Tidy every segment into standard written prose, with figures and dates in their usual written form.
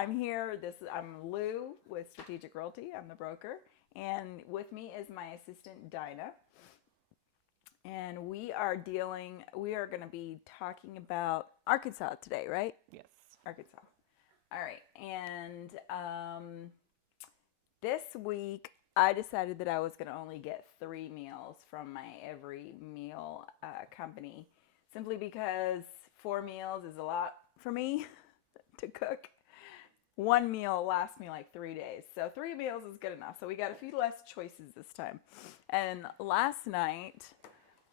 I'm here. I'm Lou with Strategic Realty. I'm the broker. And with me is my assistant, Dinah. And we are going to be talking about Arkansas today, right? Yes. Arkansas. All right. And this week, I decided that I was going to only get 3 meals from my every meal company, simply because 4 meals is a lot for me to cook. 1 meal lasts me like 3 days. So 3 meals is good enough. So we got a few less choices this time. And last night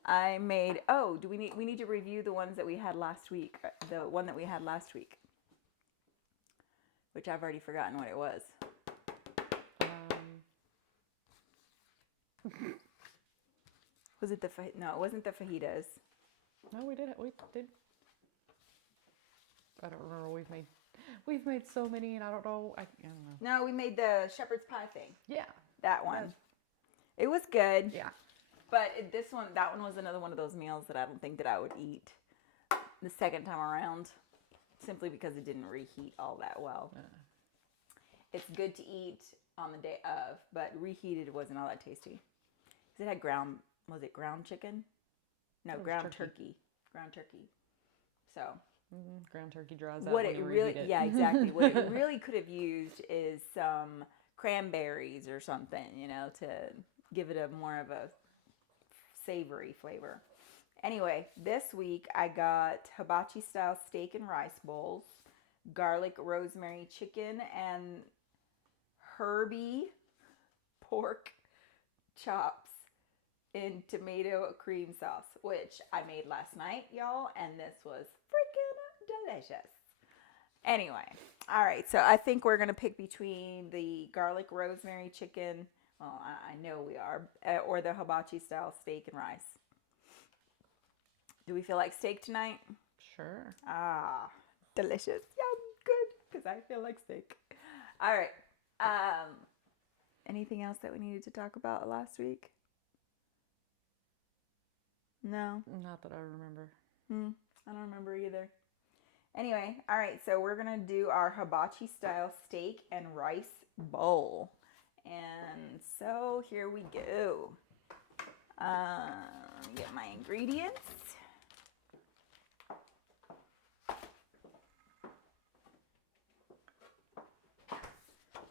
I made, we need to review the ones that we had last week. The one that we had last week, which I've already forgotten what it was. Was it no, it wasn't the fajitas. No, we did. I don't remember. We've made so many, and I don't know. I don't know. No, we made the shepherd's pie thing. Yeah, that one. It was good. Yeah, but that one was another one of those meals that I don't think that I would eat the second time around, simply because it didn't reheat all that well. It's good to eat on the day of, but reheated wasn't all that tasty. Because it had ground chicken? No, ground turkey. Ground turkey. So ground turkey draws out when you reheat it. Yeah, exactly. What it really could have used is some cranberries or something, to give it more of a savory flavor. Anyway, this week I got hibachi style steak and rice bowls, garlic rosemary chicken, and herby pork chops in tomato cream sauce, which I made last night, y'all, and this was freaking delicious. Anyway, all right, so I think we're going to pick between the garlic rosemary chicken, well, I know we are, or the hibachi style steak and rice. Do we feel like steak tonight? Sure. Ah, delicious. Yum, good, because I feel like steak. All right. Anything else that we needed to talk about last week? No? Not that I remember. I don't remember either. Anyway, all right, so we're going to do our hibachi style steak and rice bowl. And so here we go. Get my ingredients.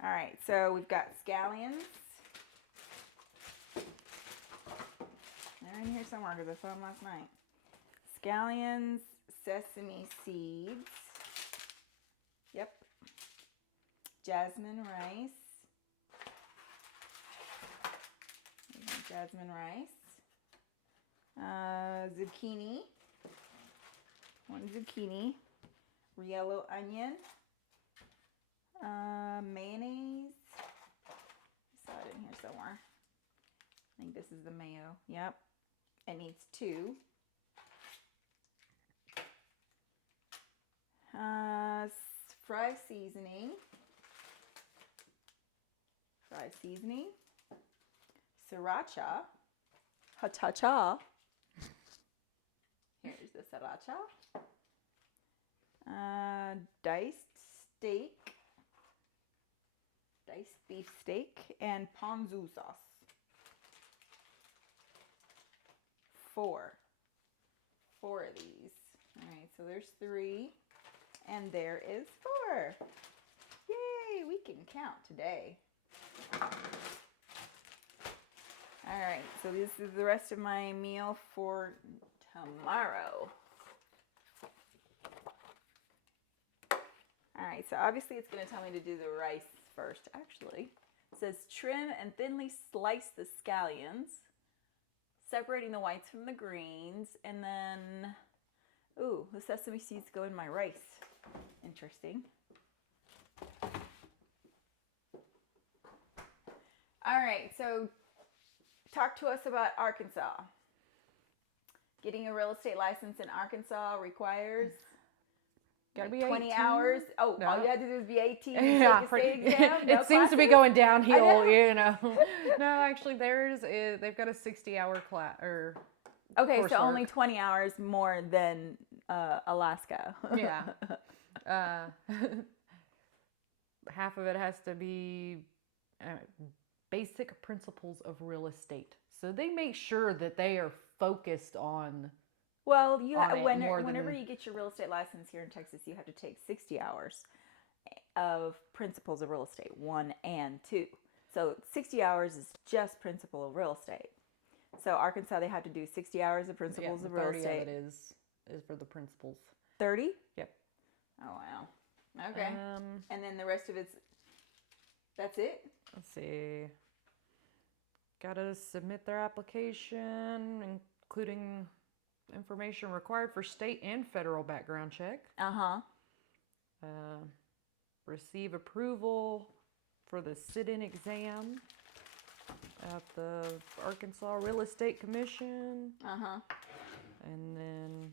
All right, so we've got scallions. They're in here somewhere because I saw them last night. Scallions, sesame seeds. Yep. Jasmine rice. Jasmine rice. Zucchini. 1 zucchini. Yellow onion. Mayonnaise. I saw it in here somewhere. I think this is the mayo. Yep. It needs 2. Fry seasoning. Sriracha. Ha-cha-cha. Here's the sriracha. Diced steak. Diced beef steak. And ponzu sauce. 4 of these. All right, so there's 3. And there is 4. Yay, we can count today. All right, so this is the rest of my meal for tomorrow. All right, so obviously it's going to tell me to do the rice first, actually. It says trim and thinly slice the scallions, separating the whites from the greens, and then, the sesame seeds go in my rice. Interesting. All right, so talk to us about Arkansas. Getting a real estate license in Arkansas requires Gotta like be 20 18. hours. Oh, No. all you had to do is be 18 and Yeah, take a state exam. it seems to be going downhill, No, actually, they've got a 60-hour class or. Okay, so only 20 hours more than Alaska. Yeah. half of it has to be basic principles of real estate. So they make sure that they are focused on. Well, whenever you get your real estate license here in Texas, you have to take 60 hours of principles of real estate, 1 and 2. So 60 hours is just principle of real estate. So Arkansas, they have to do 60 hours of principles of real 30 estate. of it is for the principles. 30? Yep. Oh, wow. Okay. And then the rest of that's it? Let's see. Gotta submit their application, including information required for state and federal background check. Uh-huh. Receive approval for the sit-in exam at the Arkansas Real Estate Commission. Uh-huh. And then,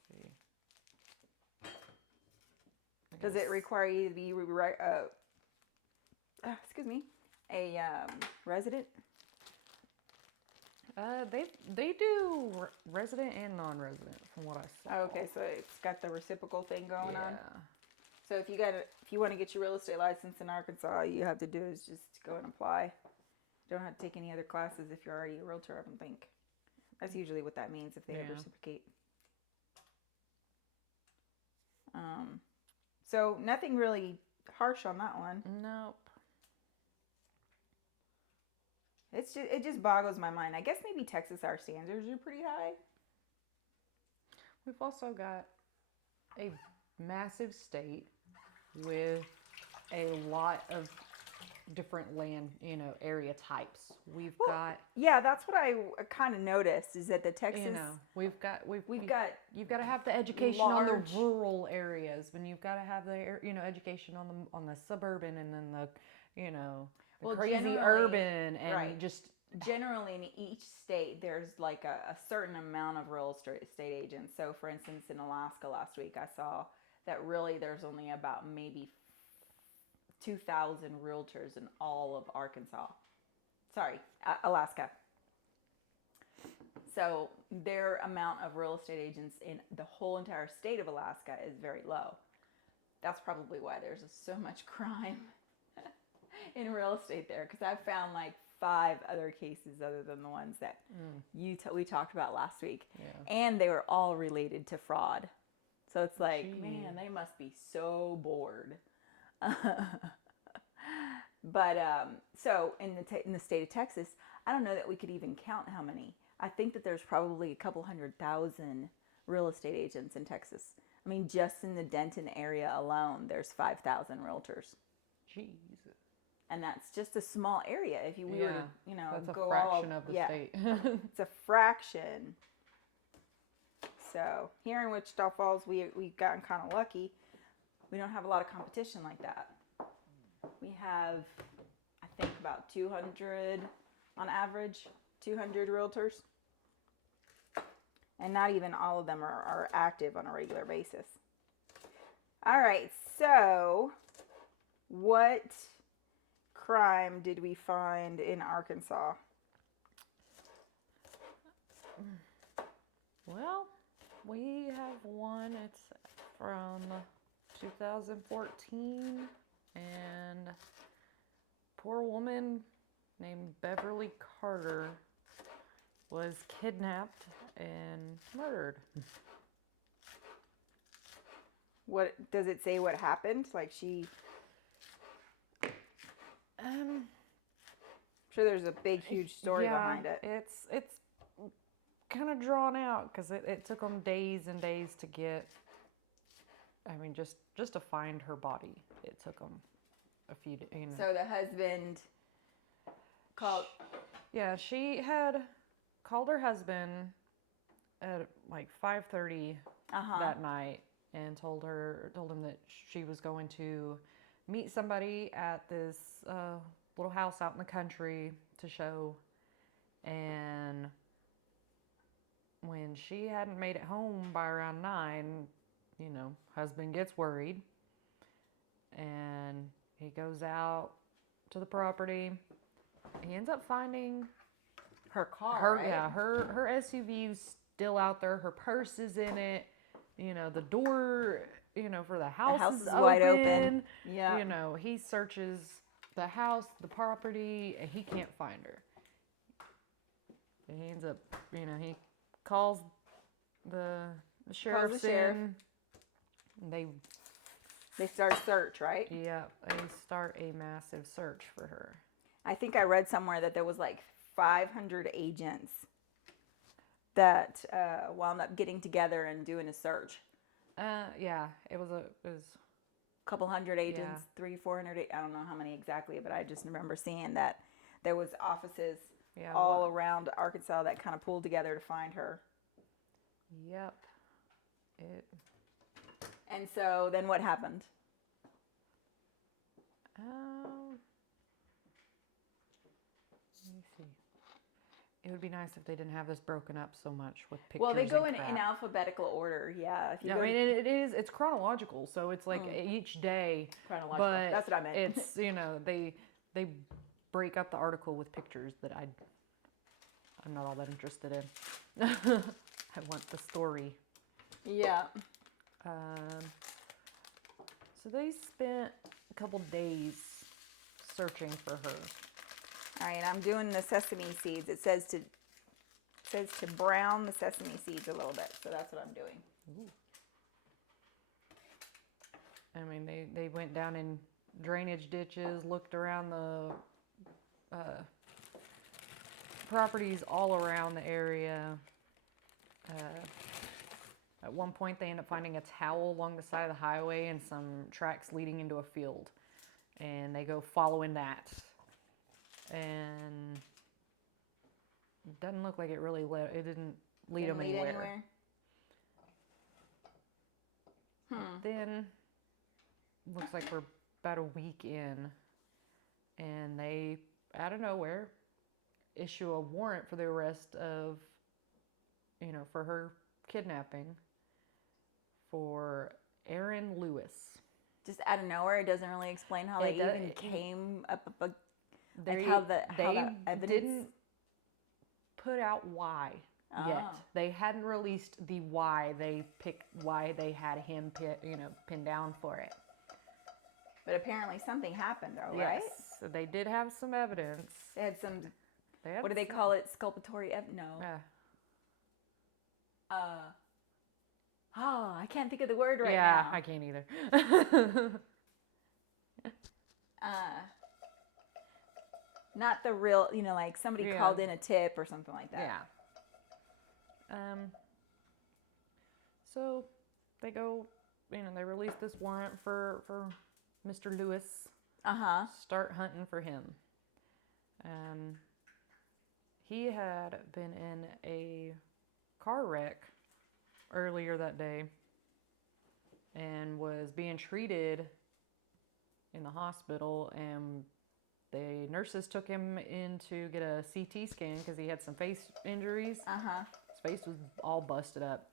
let's see. Does it require you to be a resident? They do resident and non-resident, from what I saw. Oh, okay, so it's got the reciprocal thing going on. Yeah. So if you want to get your real estate license in Arkansas, all you have to do is just go and apply. You don't have to take any other classes if you're already a realtor, I don't think. That's usually what that means if they reciprocate. So nothing really harsh on that one. Nope. It just boggles my mind. I guess maybe Texas, our standards are pretty high. We've also got a massive state with a lot of different land, area types. Yeah, that's what I kind of noticed is that the Texas, we've got you've got to have the education large, on the rural areas, and you've got to have the education on the suburban, and then the crazy urban, and just generally in each state there's like a certain amount of real estate agents. So for instance, in Alaska last week I saw that really there's only about maybe 2,000 realtors in all of Alaska. So their amount of real estate agents in the whole entire state of Alaska is very low. That's probably why there's so much crime in real estate there, because I've found like 5 other cases other than the ones that we talked about last week. Yeah. And they were all related to fraud. So it's like, man, they must be so bored. But so in the state of Texas, I don't know that we could even count how many. I think that there's probably a couple 100,000 real estate agents in Texas. I mean, just in the Denton area alone, there's 5,000 realtors. Jeez. And that's just a small area. If we were to, that's go a fraction of the state. It's a fraction. So here in Wichita Falls, we've gotten kind of lucky. We don't have a lot of competition like that. We have, I think, about 200 on average, 200 realtors. And not even all of them are active on a regular basis. All right, so what crime did we find in Arkansas? Well, we have one. It's from 2014, and poor woman named Beverly Carter was kidnapped and murdered. What does it say? What happened? Like she? Sure, there's a big, huge story behind it. It's kind of drawn out because it took them days and days to get. I mean, just to find her body, it took them a few days. So the husband called. Yeah, she had called her husband at like 5:30 that night and told him that she was going to meet somebody at this little house out in the country to show. And when she hadn't made it home by around 9, husband gets worried, and he goes out to the property. He ends up finding her car. Her SUV's still out there. Her purse is in it. The door for the house is wide open. Yeah. He searches the house, the property, and he can't find her. And he ends up, he calls the sheriff's in. And they start a search, right? Yeah, they start a massive search for her. I think I read somewhere that there was like 500 agents that wound up getting together and doing a search. Yeah, it was a couple hundred agents, 300-400. I don't know how many exactly, but I just remember seeing that there was offices all around Arkansas that kind of pulled together to find her. Yep. And so then what happened? Let me see. It would be nice if they didn't have this broken up so much with pictures. Well, they go in alphabetical order, yeah. It's chronological, so it's like each day. Chronological. But that's what I meant. It's they break up the article with pictures that I'm not all that interested in. I want the story. Yeah. So they spent a couple days searching for her. All right, I'm doing the sesame seeds. It says to brown the sesame seeds a little bit, so that's what I'm doing. Ooh. I mean, they went down in drainage ditches, looked around the properties all around the area. At one point, they end up finding a towel along the side of the highway and some tracks leading into a field. And they go following that. And it doesn't look like it didn't lead them anywhere. Then, looks like we're about a week in. And they, out of nowhere, issue a warrant for the arrest of, for her kidnapping for Erin Lewis. Just out of nowhere, it doesn't really explain how they even came up how the evidence didn't put out why yet. They hadn't released the why they had him pinned down for it. But apparently something happened, though, yes. right? So they did have some evidence. They had some. What do they call it? Sculpatory evidence? No. I can't think of the word right now. Yeah, I can't either. Not the real, like somebody called in a tip or something like that. Yeah. So they go, they release this warrant for Mr. Lewis. Start hunting for him. He had been in a car wreck earlier that day and was being treated in the hospital, and the nurses took him in to get a CT scan because he had some face injuries. His face was all busted up,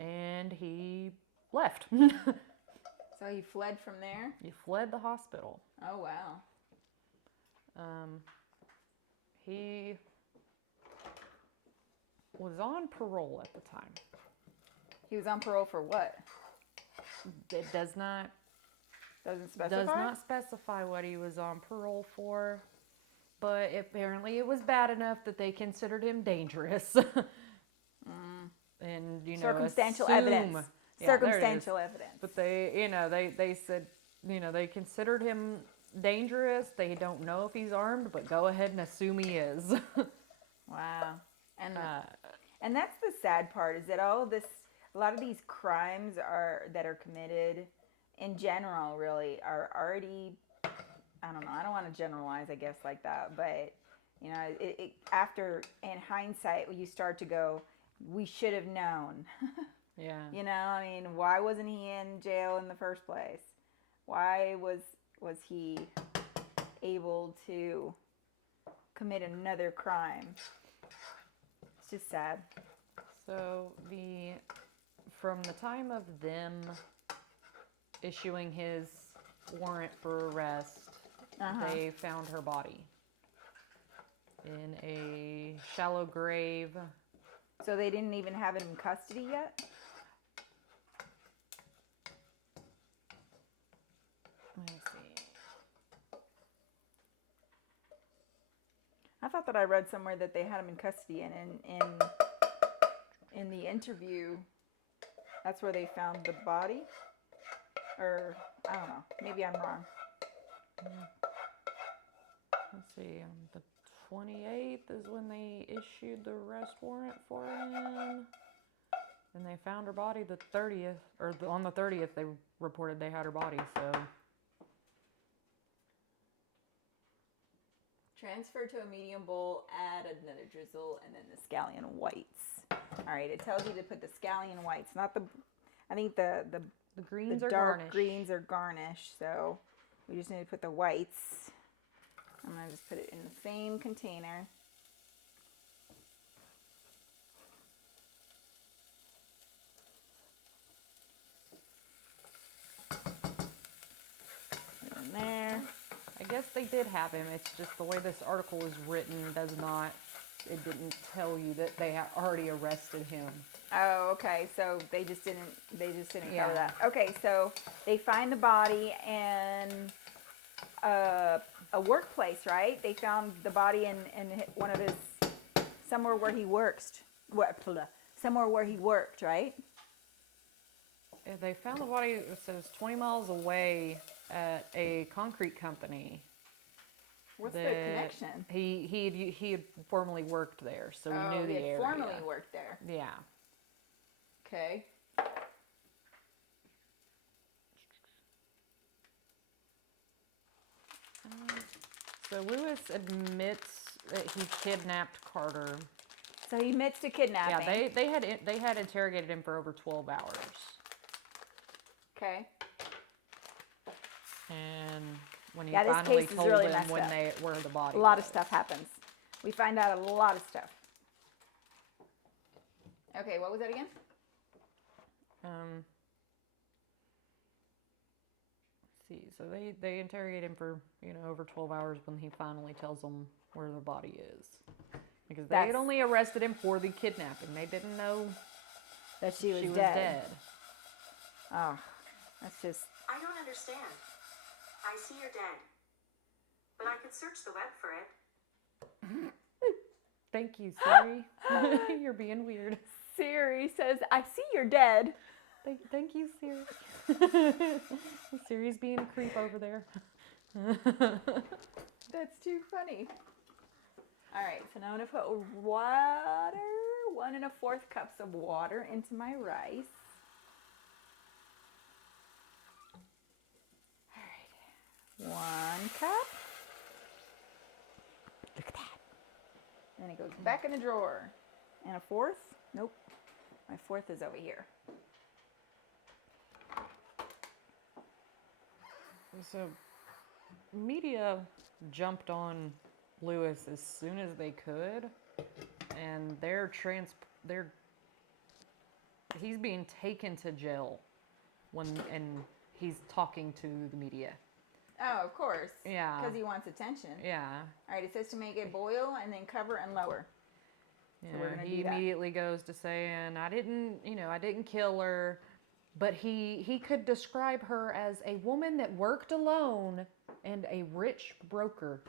and he left. So he fled from there? He fled the hospital. Oh, wow. He was on parole at the time. He was on parole for what? It doesn't specify? Does not specify what he was on parole for, but apparently it was bad enough that they considered him dangerous. And circumstantial evidence. Yeah, circumstantial evidence. But they said, they considered him dangerous. They don't know if he's armed, but go ahead and assume he is. Wow. And that's the sad part, is that a lot of these crimes that are committed in general really are already, I don't know, I don't want to generalize, I guess, like that, but after, in hindsight, you start to go, we should have known. Yeah. Why wasn't he in jail in the first place? Why was he able to commit another crime? It's just sad. So from the time of them issuing his warrant for arrest, they found her body in a shallow grave. So they didn't even have it in custody yet? thought that I read somewhere that they had him in custody, and in the interview, that's where they found the body. Or I don't know. Maybe I'm wrong. Let's see. The 28th is when they issued the arrest warrant for him. And they found her body the 30th, or on the 30th they reported they had her body, so. Transfer to a medium bowl, add another drizzle, and then the scallion whites. All right, it tells you to put the scallion whites, not the, I think the greens the are dark garnish. greens are garnish, so we just need to put the whites. I'm going to just put it in the same container. Put it in there. I guess they did have him. It's just the way this article is written does not, it didn't tell you that they had already arrested him. Oh, okay. So they just didn't Yeah. cover that. Okay, so they find the body in a workplace, right? They found the body in one of his, somewhere where he works. Somewhere where he worked, right? Yeah, they found the body, it says 20 miles away at a concrete company. What's the that connection? He had formerly worked there, so he knew the he had area. formerly worked there. Yeah. Okay. So Lewis admits that he kidnapped Carter. So he admits to kidnapping. Yeah, they had interrogated him for over 12 hours. Okay. And when he Yeah, this finally case is told really them messed up. where the body A lot was. of stuff happens. We find out a lot of stuff. Okay, what was that again? Let's see. So they interrogate him for, over 12 hours when he finally tells them where the body is. Because they had only arrested him for the kidnapping. They didn't know That she was she was dead. dead. Oh, that's just... I don't understand. I see you're dead. But I could search the web for it. Thank you, Siri. You're being weird. Siri says, I see you're dead. Thank you, Siri. Siri's being a creep over there. That's too funny. All right, so now I'm going to put water, 1 1/4 cups of water into my rice. All right, 1 cup. Look at that. Then it goes back in the drawer. And a 4th? Nope. My 4th is over here. So, media jumped on Lewis as soon as they could, and he's being taken to jail and he's talking to the media. Oh, of course. Yeah. Because he wants attention. Yeah. All right, it says to make it boil and then cover and lower. Yeah, So we're gonna he do that. immediately goes to saying, I didn't kill her, but he could describe her as a woman that worked alone and a rich broker.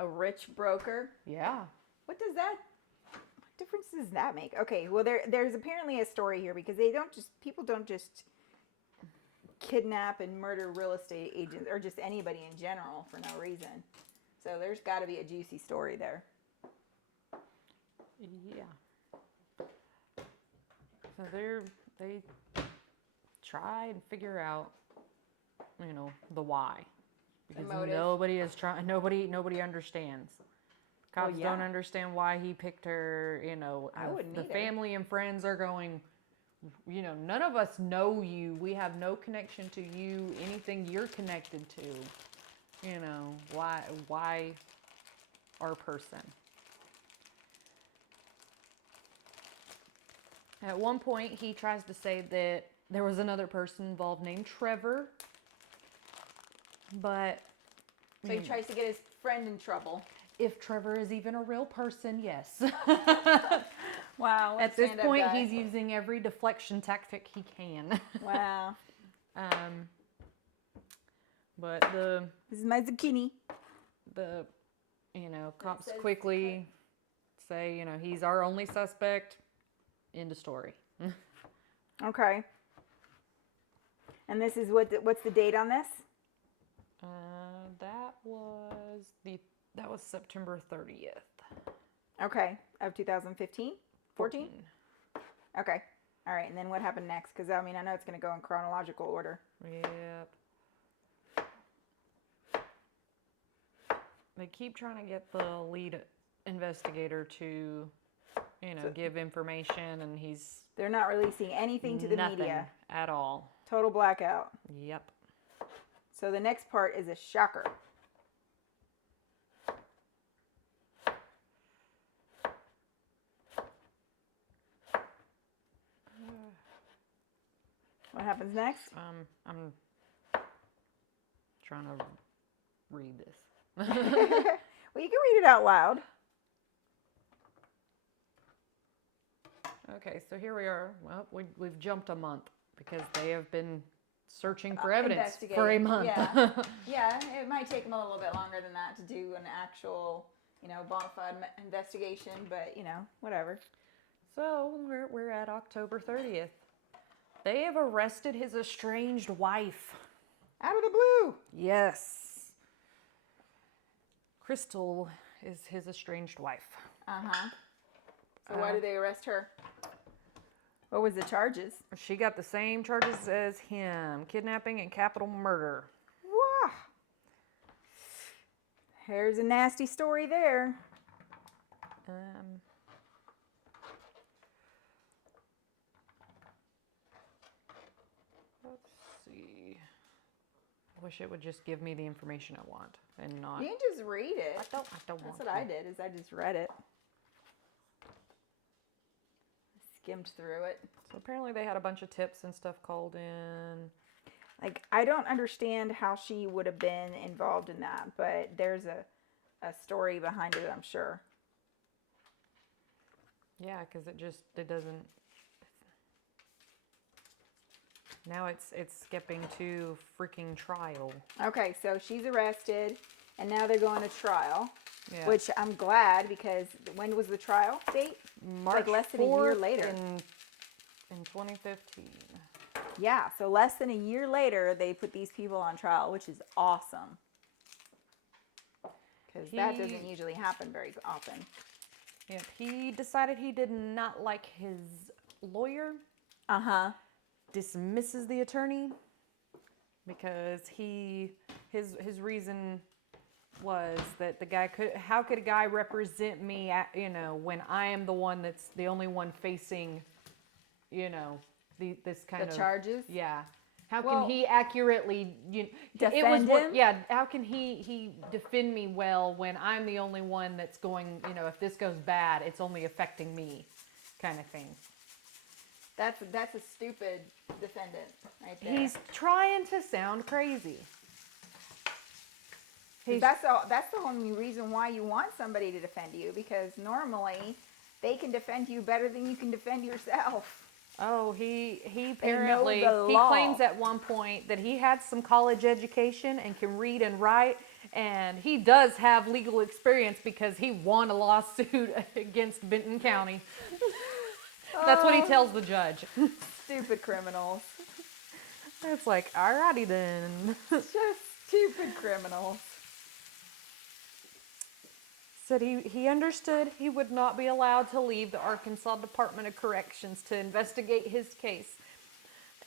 A rich broker? Yeah. What difference does that make? Okay, well there's apparently a story here because people don't just kidnap and murder real estate agents or just anybody in general for no reason. So there's got to be a juicy story there. Yeah. So they try and figure out, the why. Because nobody is trying. Nobody understands. Cops don't understand why he picked her. I wouldn't the either. family and friends are going. None of us know you. We have no connection to you. Anything you're connected to. Why our person? At one point, he tries to say that there was another person involved named Trevor. But So he tries to get his friend in trouble. if Trevor is even a real person, yes. Wow. At this point, he's using every deflection tactic he can. Wow. But This is my zucchini. the, cops says- quickly say, he's our only suspect. End of story. Okay. And this is what's the date on this? That was September 30th. Okay, of 2015? 14? Okay. All right, and then what happened next? Because, I know it's going to go in chronological order. Yep. They keep trying to get the lead investigator to, give information, and he's They're not releasing anything to the nothing media. at all. Total blackout. Yep. So the next part is a shocker. What happens next? I'm trying to read this. Well, you can read it out loud. Okay, so here we are. Well, we've jumped a month because they have been searching for evidence for a month. Yeah. Yeah, it might take them a little bit longer than that to do an actual, bona fide investigation, but, whatever. So we're at October 30th. They have arrested his estranged wife. Out of the blue. Yes. Crystal is his estranged wife. Uh-huh. So why did they arrest her? What was the charges? She got the same charges as him, kidnapping and capital murder. Wow. There's a nasty story there. Let's see. I wish it would just give me the information I want and not. You can just read it. I don't want. That's what I did, is I just read it. Skimmed through it. So apparently they had a bunch of tips and stuff called in. Like, I don't understand how she would have been involved in that, but there's a story behind it, I'm sure. Yeah, because it doesn't. Now it's skipping to freaking trial. Okay, so she's arrested, and now they're going to trial. Yeah. Which I'm glad, because when was the trial date? March less than a year 4th later. In 2015. Yeah, so less than a year later, they put these people on trial, which is awesome. Because that doesn't usually happen very often. Yep, he decided he did not like his lawyer. Uh-huh. Dismisses the attorney because his reason was that the guy how could a guy represent me when I am the one that's the only one facing this kind of charges. Yeah, how can he accurately defend him? Yeah, how can he defend me well when I'm the only one that's going, if this goes bad, it's only affecting me, kind of thing. That's a stupid defendant right there. He's trying to sound crazy. That's the only reason why you want somebody to defend you, because normally they can defend you better than you can defend yourself. Oh, he apparently know the he law. claims at one point that he had some college education and can read and write, and he does have legal experience because he won a lawsuit against Benton County. That's what he tells the judge. Stupid criminals. It's like, alrighty then. Just stupid criminals. Said he understood he would not be allowed to leave the Arkansas Department of Corrections to investigate his case,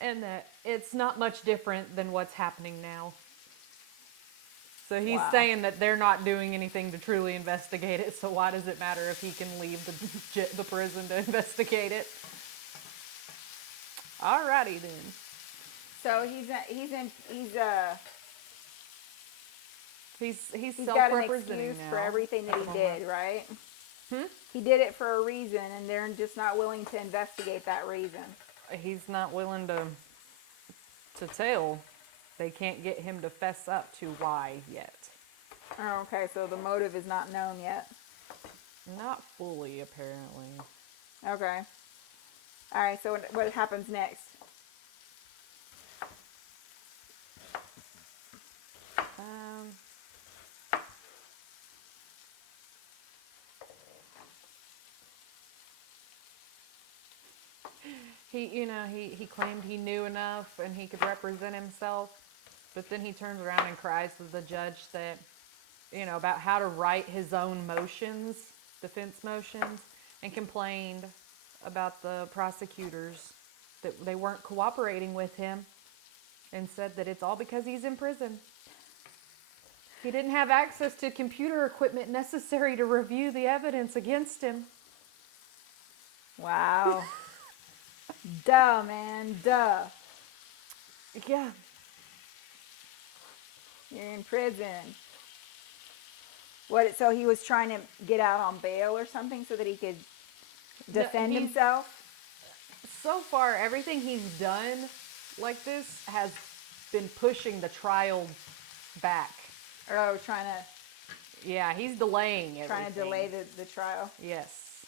and that it's not much different than what's happening now. So he's saying that they're not doing anything to truly investigate it, so why does it matter if he can leave the prison to investigate it? Alrighty then. So he's got an self-representing excuse now. for everything that he did, right? He did it for a reason, and they're just not willing to investigate that reason. He's not willing to tell. They can't get him to fess up to why yet. Oh, okay, so the motive is not known yet. Not fully, apparently. Okay. All right, so what happens next? he claimed he knew enough and he could represent himself, but then he turns around and cries to the judge that, about how to write his own motions, defense motions, and complained about the prosecutors that they weren't cooperating with him, and said that it's all because he's in prison. He didn't have access to computer equipment necessary to review the evidence against him. Wow. Duh, man. Duh. Yeah. You're in prison. What? So he was trying to get out on bail or something so that he could defend himself? So far, everything he's done like this has been pushing the trial back. Oh, trying to... Yeah, he's delaying everything. Trying to delay the trial? Yes.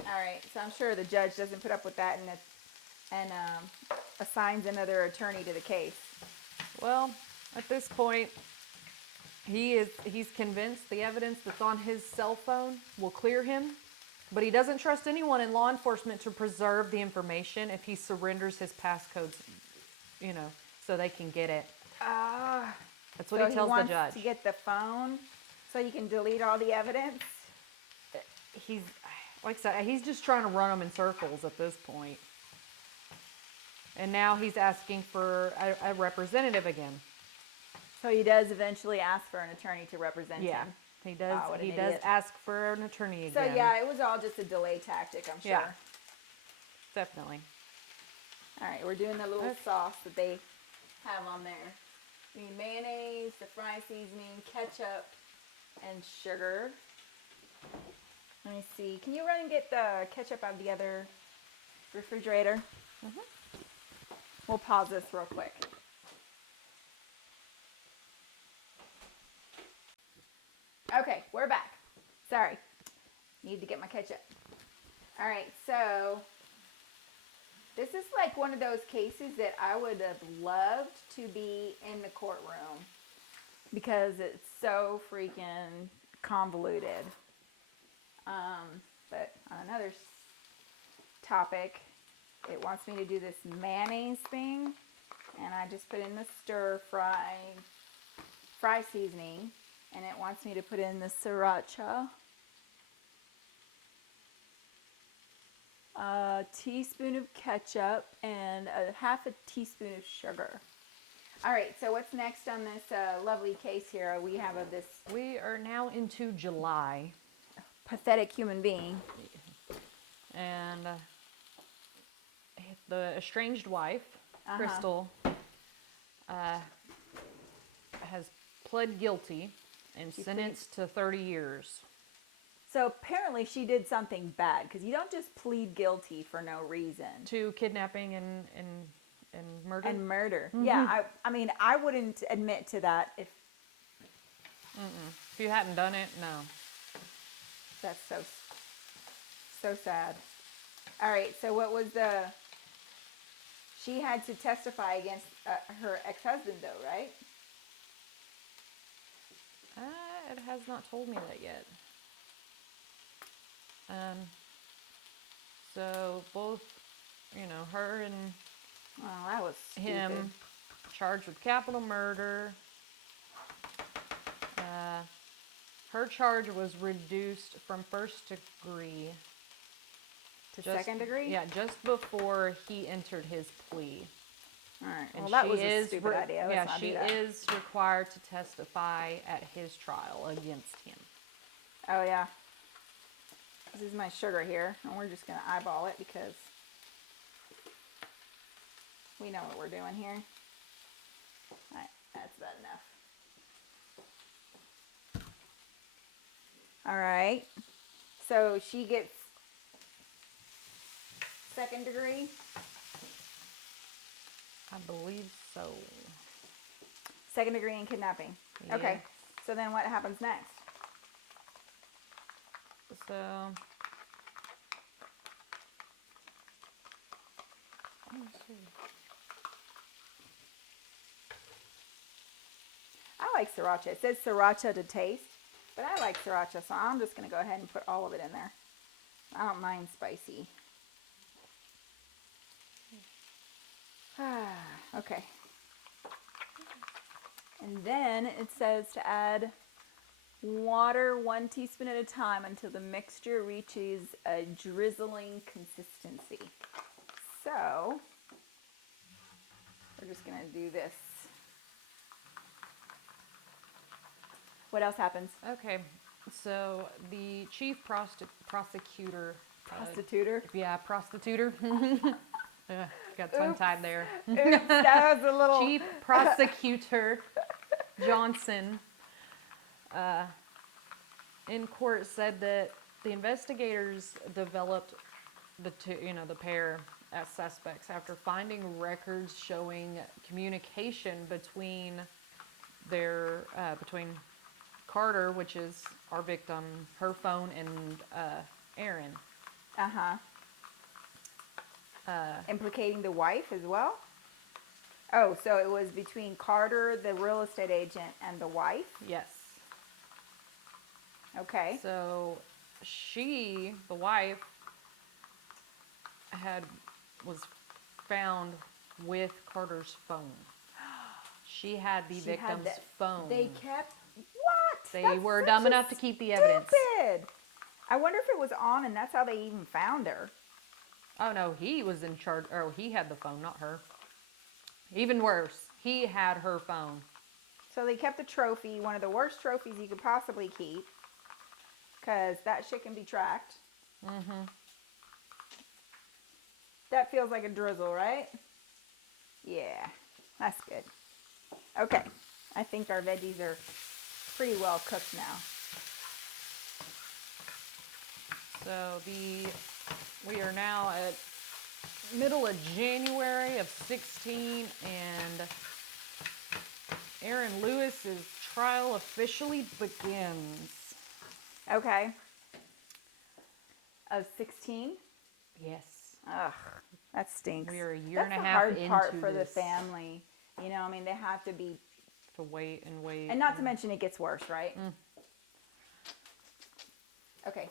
All right, so I'm sure the judge doesn't put up with that and assigns another attorney to the case. Well, at this point, he's convinced the evidence that's on his cell phone will clear him, but he doesn't trust anyone in law enforcement to preserve the information if he surrenders his passcodes, so they can get it. That's what he tells the judge. He wants to get the phone so he can delete all the evidence? He's, like I said, he's just trying to run them in circles at this point. And now he's asking for a representative again. So he does eventually ask for an attorney to represent him. He does. Oh, he does ask for an attorney So again. yeah, it was all just a delay tactic, I'm sure. Yeah, definitely. All right, we're doing the little sauce that they have on there. We need mayonnaise, the fry seasoning, ketchup, and sugar. Let me see. Can you run and get the ketchup out of the other refrigerator? Mm-hmm. We'll pause this real quick. Okay, we're back. Sorry. Need to get my ketchup. All right, so this is like one of those cases that I would have loved to be in the courtroom because it's so freaking convoluted. But on another topic, it wants me to do this mayonnaise thing, and I just put in the stir fry seasoning, and it wants me to put in the sriracha, a teaspoon of ketchup, and a half a teaspoon of sugar. All right, so what's next on this lovely case here? We have We are now into July. Pathetic human being. And the estranged wife, Crystal, has pled guilty and sentenced to 30 years. So apparently she did something bad, because you don't just plead guilty for no reason. To kidnapping and murder? And murder. Mm-hmm. Yeah, I mean, I wouldn't admit to that if... If you hadn't done it, no. That's so sad. All right, so what was she had to testify against her ex-husband, though, right? It has not told me that yet. So both, her and that was stupid. him charged with capital murder. Her charge was reduced from first degree to second degree? Yeah, just before he entered his plea. All right. And well, that was a stupid idea. Let's not do that. She is required to testify at his trial against him. Oh, yeah. This is my sugar here, and we're just going to eyeball it because we know what we're doing here. All right, that's about enough. All right, so she gets second degree? I believe so. Second degree in kidnapping. Yeah. Okay, so then what happens next? So, let me see. I like sriracha. It says sriracha to taste, but I like sriracha, so I'm just going to go ahead and put all of it in there. I don't mind spicy. Okay. And then it says to add water 1 teaspoon at a time until the mixture reaches a drizzling consistency. So, we're just going to do this. What else happens? Okay, so the chief prosecutor. Prostituter? Yeah, prostituter. Got tongue-tied there. Oops, that was a little... Chief prosecutor Johnson in court said that the investigators developed the pair as suspects after finding records showing communication between between Carter, which is our victim, her phone, and Aaron. Implicating the wife as well? Oh, so it was between Carter, the real estate agent, and the wife? Yes. Okay. So the wife, was found with Carter's phone. She had the victim's phone. They kept... What? They were dumb enough to keep the evidence. Stupid. I wonder if it was on and that's how they even found her. Oh, no, he was in charge. Oh, he had the phone, not her. Even worse, he had her phone. So they kept the trophy, one of the worst trophies you could possibly keep, because that shit can be tracked. Mm-hmm. That feels like a drizzle, right? Yeah, that's good. Okay, I think our veggies are pretty well cooked now. So we are now at middle of January of 16, and Aaron Lewis's trial officially begins. Okay. Of 16? Yes. Ugh, that stinks. We are a year and a half That's the hard part into for the this. family. You know, I mean, they have to be... To wait and wait. And not to mention it gets worse, right? Okay.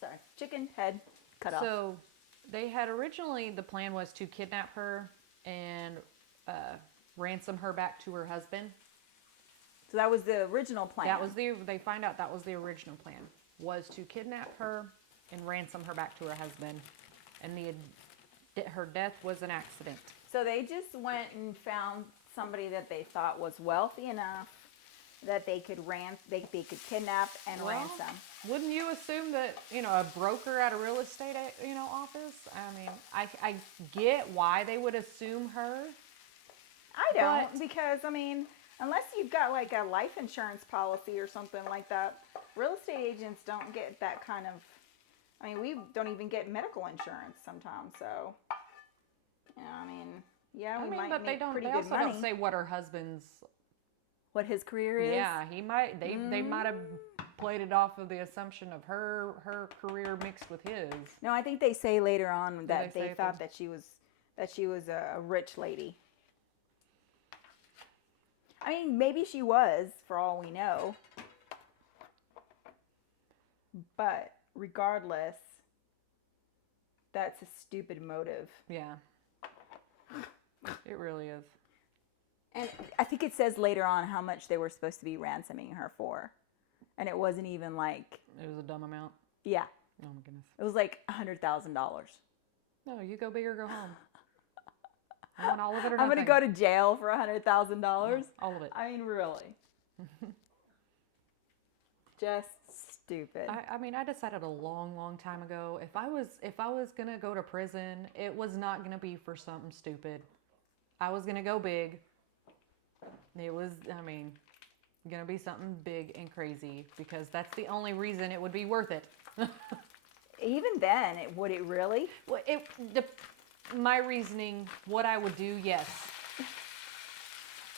Sorry. Chicken head cut off. So they had originally, the plan was to kidnap her and ransom her back to her husband. So that was the original plan. They find out that was the original plan, was to kidnap her and ransom her back to her husband. And her death was an accident. So they just went and found somebody that they thought was wealthy enough that they could kidnap and ransom. Wouldn't you assume that, a broker at a real estate, office? I mean, I get why they would assume her. I don't, because, I mean, unless you've got like a life insurance policy or something like that, real estate agents don't get that kind of, I mean, we don't even get medical insurance sometimes, so, I mean, yeah, we might make pretty good money. They also don't say what her husband's... What his career is? Yeah, he might. They might have played it off of the assumption of her career mixed with his. No, I think they say later on that they thought that she was a rich lady. I mean, maybe she was, for all we know. But regardless, that's a stupid motive. Yeah. It really is. And I think it says later on how much they were supposed to be ransoming her for. And it wasn't even like... It was a dumb amount? Yeah. Oh my goodness. It was like $100,000. No, you go big or go home. I want all of it or nothing. I'm going to go to jail for $100,000? No, all of it. I mean, really. Just stupid. I mean, I decided a long, long time ago, if I was going to go to prison, it was not going to be for something stupid. I was going to go big. It was, going to be something big and crazy, because that's the only reason it would be worth it. Even then, would it really? Well, my reasoning, what I would do, yes.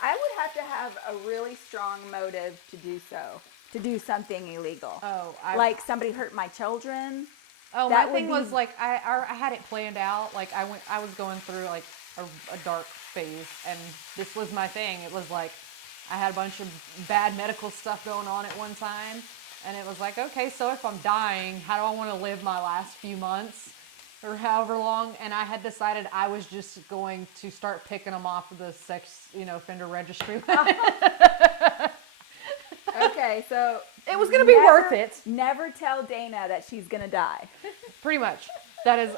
I would have to have a really strong motive to do so, to do something illegal. Oh, like somebody hurt my children. Oh, my thing was like I had it planned out. Like I was going through like a dark phase, and this was my thing. It was like I had a bunch of bad medical stuff going on at one time, and it was like, okay, so if I'm dying, how do I want to live my last few months? or however long, and I had decided I was just going to start picking them off of the sex, offender registry. Okay, so It was going to be worth it. Never tell Dana that she's going to die. Pretty much. That is,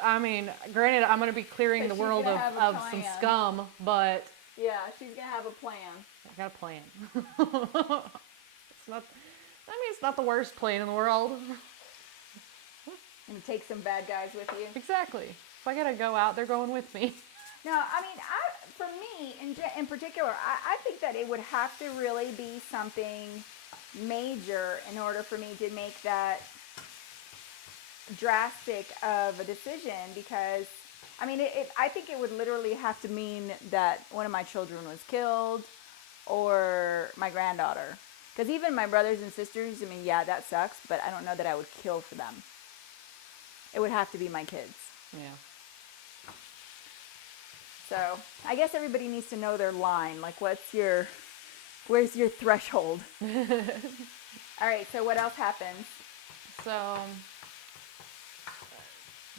granted, I'm going to be clearing the She's world gonna of have a some plan. scum, but Yeah, she's going to have a plan. I got a plan. It's not the worst plan in the world. And take some bad guys with you. Exactly. If I got to go out, they're going with me. No, for me, in particular, I think that it would have to really be something major in order for me to make that drastic of a decision, because I think it would literally have to mean that one of my children was killed or my granddaughter. Because even my brothers and sisters, yeah, that sucks, but I don't know that I would kill for them. It would have to be my kids. Yeah. So I guess everybody needs to know their line. Like, where's your threshold? All right, so what else happens? So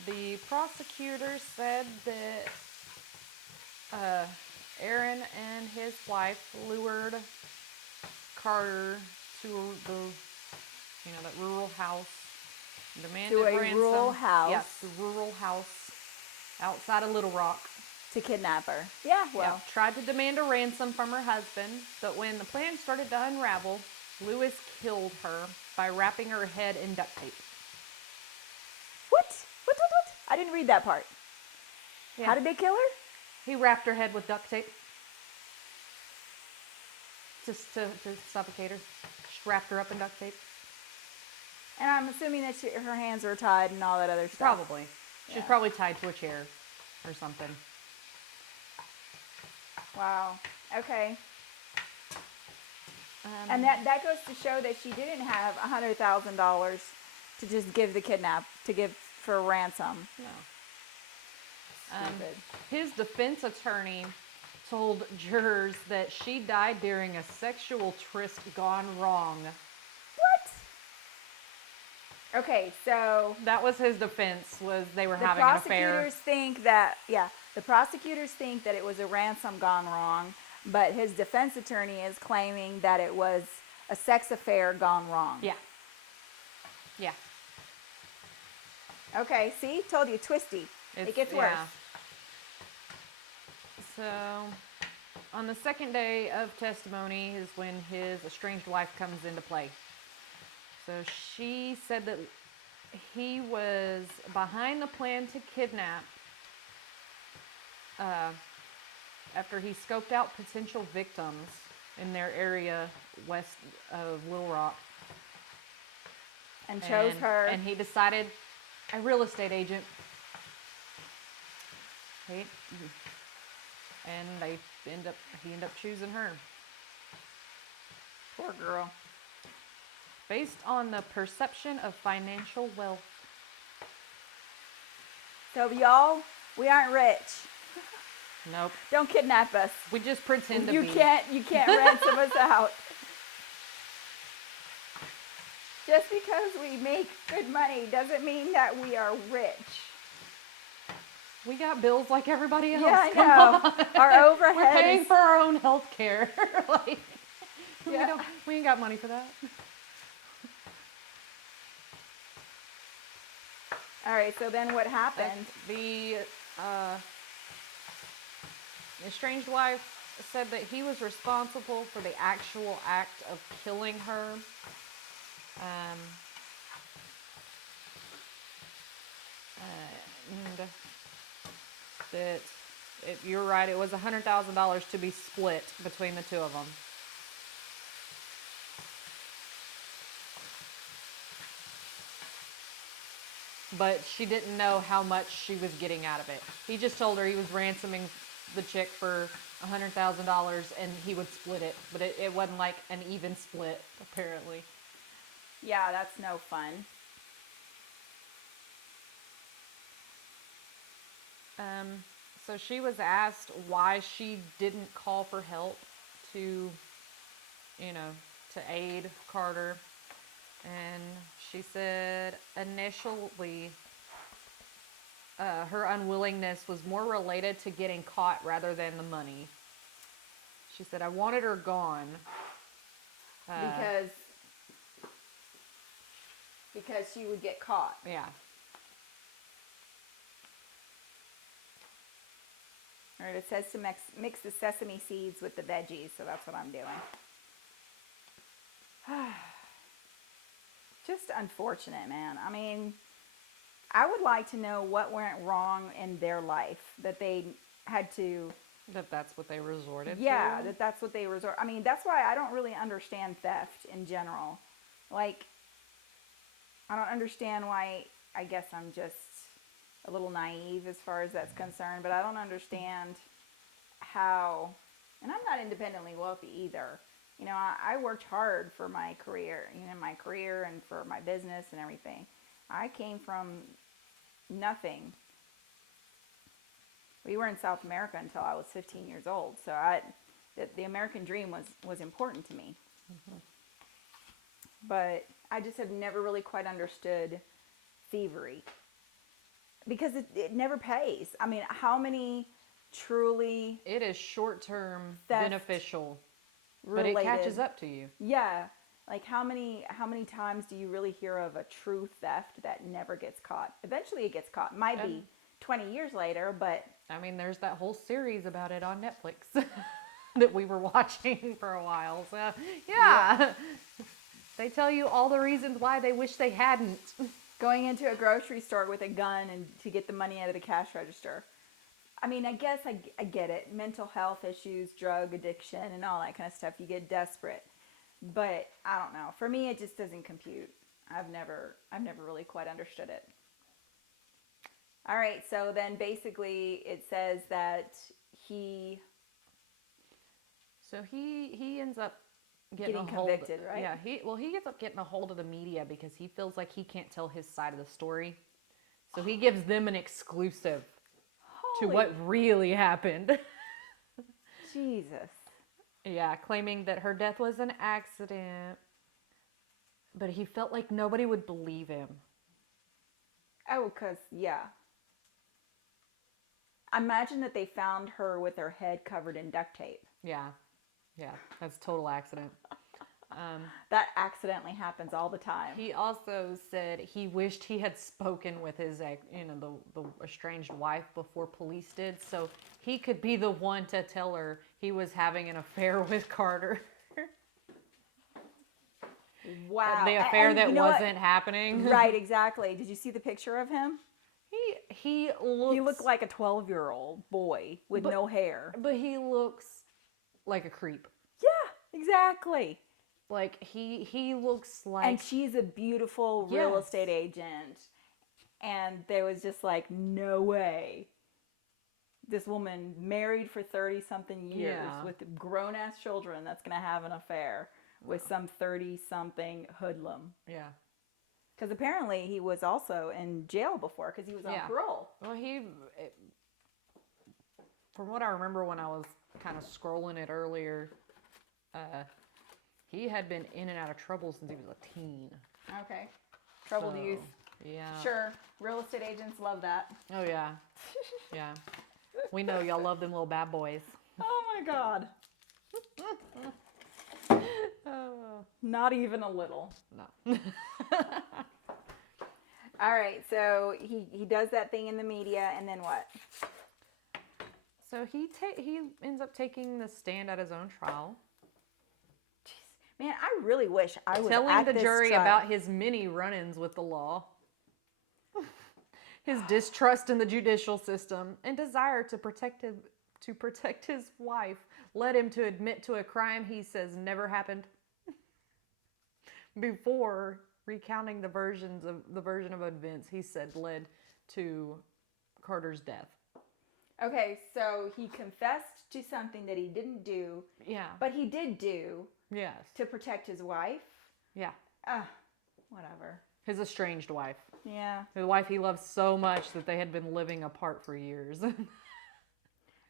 the prosecutor said that Aaron and his wife lured Carter to that rural house, demanded To a ransom. rural house. Yes, the rural house outside of Little Rock. To kidnap her. Yeah, well. Yeah, tried to demand a ransom from her husband, but when the plan started to unravel, Lewis killed her by wrapping her head in duct tape. What? I didn't read that part. Yeah. How did they kill her? He wrapped her head with duct tape. Just to suffocate her. Just wrapped her up in duct tape. And I'm assuming that her hands were tied and all that other stuff. Probably. She's probably tied to a chair or something. Wow. Okay. And that goes to show that she didn't have $100,000 to just give for ransom. No. Stupid. His defense attorney told jurors that she died during a sexual tryst gone wrong. What? Okay, so that was his defense, was they were the having an affair. The prosecutors think that it was a ransom gone wrong, but his defense attorney is claiming that it was a sex affair gone wrong. Yeah. Yeah. Okay, see? Told you, twisty. It gets worse. Yeah. So, on the second day of testimony is when his estranged wife comes into play. So she said that he was behind the plan to kidnap after he scoped out potential victims in their area west of Little Rock. And chose her. And he decided, a real estate agent. And he ended up choosing her. Poor girl. Based on the perception of financial wealth. So y'all, we aren't rich. Nope. Don't kidnap us. We just pretend to be. You can't ransom us out. Just because we make good money doesn't mean that we are rich. We got bills like everybody else. Yeah, I know. Our overhead. We're paying for our own health care. Yeah. We ain't got money for that. All right, so then what happened? The estranged wife said that he was responsible for the actual act of killing her. And that you're right, it was $100,000 to be split between the two of them. But she didn't know how much she was getting out of it. He just told her he was ransoming the chick for $100,000 and he would split it. But it wasn't like an even split, apparently. Yeah, that's no fun. So she was asked why she didn't call for help to aid Carter. And she said initially her unwillingness was more related to getting caught rather than the money. She said, I wanted her gone. Because she would get caught. Yeah. All right, it says to mix the sesame seeds with the veggies, so that's what I'm doing. Just unfortunate, man. I mean, I would like to know what went wrong in their life that they had to... That's what they resorted to? Yeah, that's what they resort... I mean, that's why I don't really understand theft in general. Like, I don't understand why... I guess I'm just a little naive as far as that's concerned, but I don't understand how... And I'm not independently wealthy either. You know, I worked hard for my career, and for my business and everything. I came from nothing. We were in South America until I was 15 years old. So the American dream was important to me. Mm-hmm. But I just have never really quite understood thievery. Because it never pays. I mean, how many truly... It is short-term theft beneficial. related. But it catches up to you. Yeah. Like how many times do you really hear of a true theft that never gets caught? Eventually it gets caught. Might be 20 years later, but... I mean, there's that whole series about it on Netflix that we were watching for a while. So, yeah. They tell you all the reasons why they wish they hadn't. Going into a grocery store with a gun and to get the money out of the cash register. I mean, I guess I get it. Mental health issues, drug addiction, and all that kind of stuff. You get desperate. But I don't know. For me, it just doesn't compute. I've never really quite understood it. All right. So then basically it says that he ends up getting convicted, right? Yeah. He ends up getting a hold of the media because he feels like he can't tell his side of the story. So he gives them an exclusive to what really happened. Jesus. Yeah, claiming that her death was an accident. But he felt like nobody would believe him. Oh, because, yeah. Imagine that they found her with her head covered in duct tape. Yeah, that's a total accident. That accidentally happens all the time. He also said he wished he had spoken with his, the estranged wife before police did, so he could be the one to tell her he was having an affair with Carter. Wow. The affair that wasn't happening. Right, exactly. Did you see the picture of him? He looked like a 12-year-old boy with no hair. But he looks like a creep. Yeah, exactly. Like, he looks like... And she's a beautiful real estate agent. And there was just like, no way. This woman married for 30-something years with grown-ass children that's going to have an affair with some 30-something hoodlum. Yeah. Because apparently he was also in jail before because he was on parole. Well, from what I remember when I was kind of scrolling it earlier, he had been in and out of trouble since he was a teen. Okay. Troubled youth. Yeah. Sure. Real estate agents love that. Oh, yeah. Yeah. We know y'all love them little bad boys. Oh, my God. Not even a little. No. All right, so he does that thing in the media, and then what? So he ends up taking the stand at his own trial. Jeez. Man, I really wish I was telling the jury about his many run-ins with the law, his distrust in the judicial system, and desire to protect his wife led him to admit to a crime he says never happened. Before recounting the version of events he said led to Carter's death. Okay, so he confessed to something that he didn't do. Yeah. But he did do. Yes. To protect his wife. Yeah. Whatever. His estranged wife. Yeah. The wife he loved so much that they had been living apart for years. All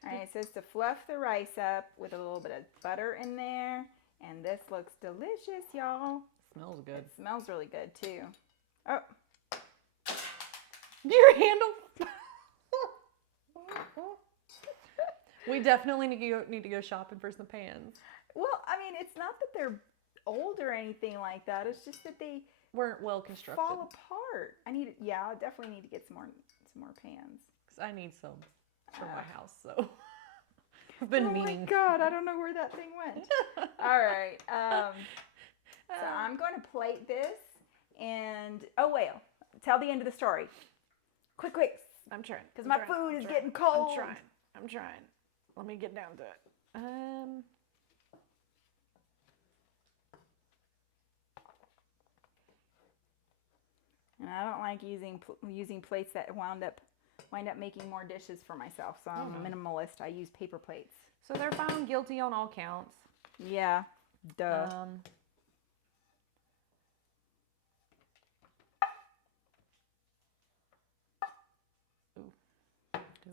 right, it says to fluff the rice up with a little bit of butter in there. And this looks delicious, y'all. Smells good. It smells really good, too. Oh. Your handle. We definitely need to go shopping for some pans. Well, I mean, it's not that they're old or anything like that. It's just that they Weren't well constructed. fall apart. I definitely need to get some more pans. Because I need some for my house, so I've been meaning. Oh my God, I don't know where that thing went. All right. So I'm going to plate this, and tell the end of the story. Quick. I'm trying. Because my food is getting cold. I'm trying. Let me get down to it. And I don't like using plates that wind up making more dishes for myself. So I'm a minimalist. I use paper plates. So they're found guilty on all counts. Yeah. Duh.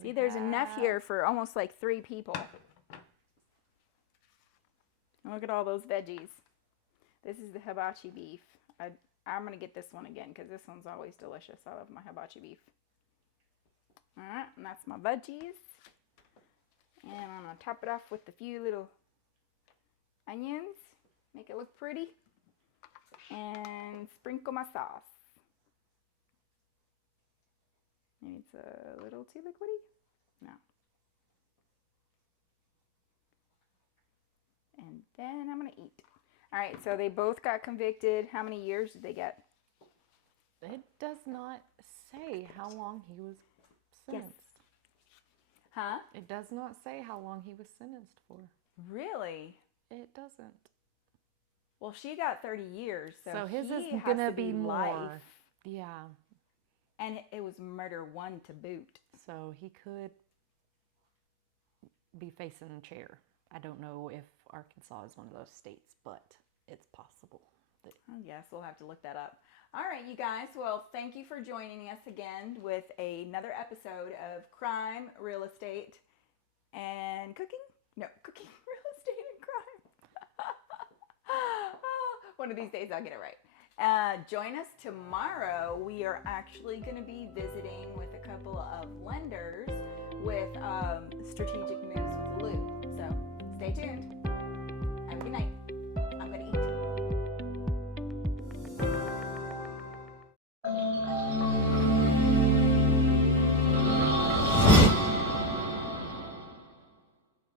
See, there's enough here for almost like 3 people. And look at all those veggies. This is the hibachi beef. I'm going to get this one again because this one's always delicious. I love my hibachi beef. All right, and that's my veggies. And I'm going to top it off with a few little onions. Make it look pretty. And sprinkle my sauce. Maybe it's a little too liquidy? No. And then I'm going to eat. All right, so they both got convicted. How many years did they get? It does not say how long he was sentenced. Yes. Huh? It does not say how long he was sentenced for. Really? It doesn't. Well, she got 30 years, so his is has going to to be life. more. Yeah. And it was murder 1 to boot. So he could be facing a chair. I don't know if Arkansas is one of those states, but it's possible. Yes, we'll have to look that up. All right, you guys. Well, thank you for joining us again with another episode of Crime, Real Estate, and Cooking. No, Cooking, Real Estate, and Crime. One of these days I'll get it right. Join us tomorrow. We are actually going to be visiting with a couple of lenders with strategic moves with Lou. So stay tuned.